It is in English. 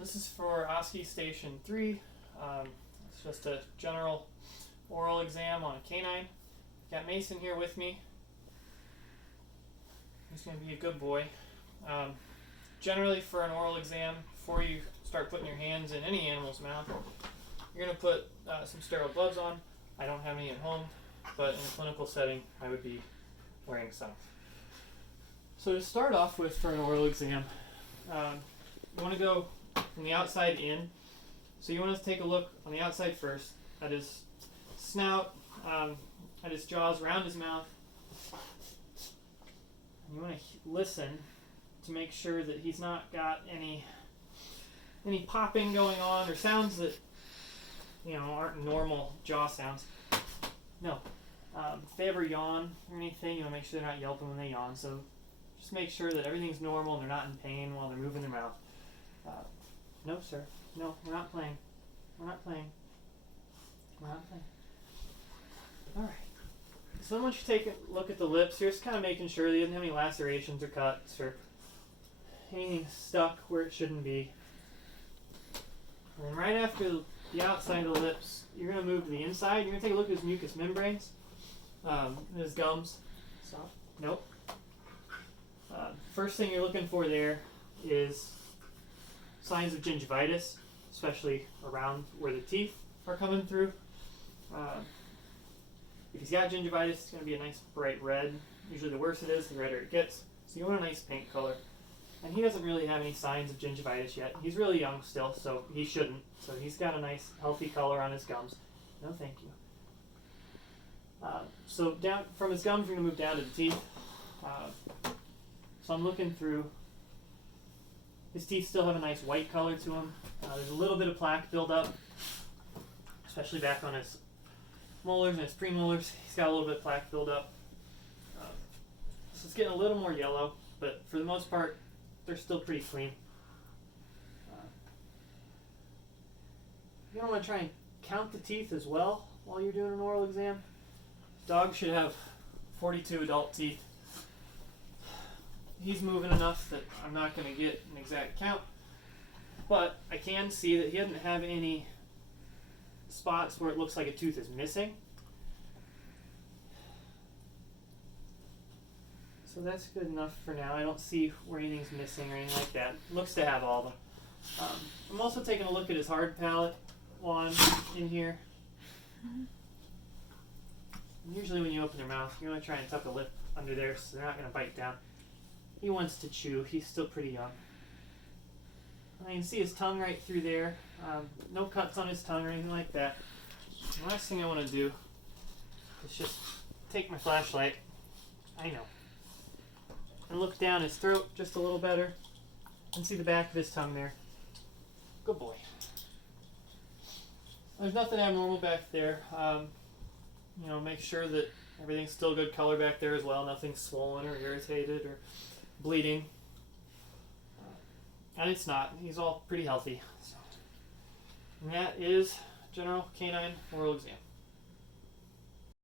This is for OSCE Station 3. It's just a general oral exam on a canine. Got Mason here with me. He's going to be a good boy. Generally for an oral exam, before you start putting your hands in any animal's mouth, you're going to put some sterile gloves on. I don't have any at home, but in a clinical setting, I would be wearing some. So to start off with for an oral exam, you want to go from the outside in. So you want to take a look on the outside first at his snout, at his jaws, around his mouth. And you want to listen to make sure that he's not got any popping going on or sounds that aren't normal jaw sounds. No. If they ever yawn or anything, you want to make sure they're not yelping when they yawn. So just make sure that everything's normal and they're not in pain while they're moving their mouth. No, sir. No, we're not playing. We're not playing. We're not playing. All right. So then once you take a look at the lips, you're just kind of making sure that he doesn't have any lacerations or cuts or anything stuck where it shouldn't be. And then right after the outside of the lips, you're going to move to the inside. You're going to take a look at his mucous membranes, his gums. So, nope. First thing you're looking for there is signs of gingivitis, especially around where the teeth are coming through. If he's got gingivitis, it's going to be a nice bright red. Usually the worse it is, the redder it gets. So you want a nice paint color. And he doesn't really have any signs of gingivitis yet. He's really young still, so he shouldn't. So he's got a nice healthy color on his gums. No, thank you. So down from his gums, we're going to move down to the teeth. So I'm looking through. His teeth still have a nice white color to them. There's a little bit of plaque buildup, especially back on his molars and his premolars. He's got a little bit of plaque buildup. So it's getting a little more yellow, but for the most part, they're still pretty clean. You're going to want to try and count the teeth as well while you're doing an oral exam. Dog should have 42 adult teeth. He's moving enough that I'm not going to get an exact count, but I can see that he doesn't have any spots where it looks like a tooth is missing. So that's good enough for now. I don't see where anything's missing or anything like that. Looks to have all of them. I'm also taking a look at his hard palate while I'm in here. Usually when you open their mouth, you're going to try and tuck a lip under there so they're not going to bite down. He wants to chew. He's still pretty young. I can see his tongue right through there. No cuts on his tongue or anything like that. The last thing I want to do is just take my flashlight. I know. And look down his throat just a little better. And see the back of his tongue there. Good boy. There's nothing abnormal back there. Make sure that everything's still good color back there as well. Nothing's swollen or irritated or bleeding. And it's not. He's all pretty healthy. So. And that is general canine oral exam.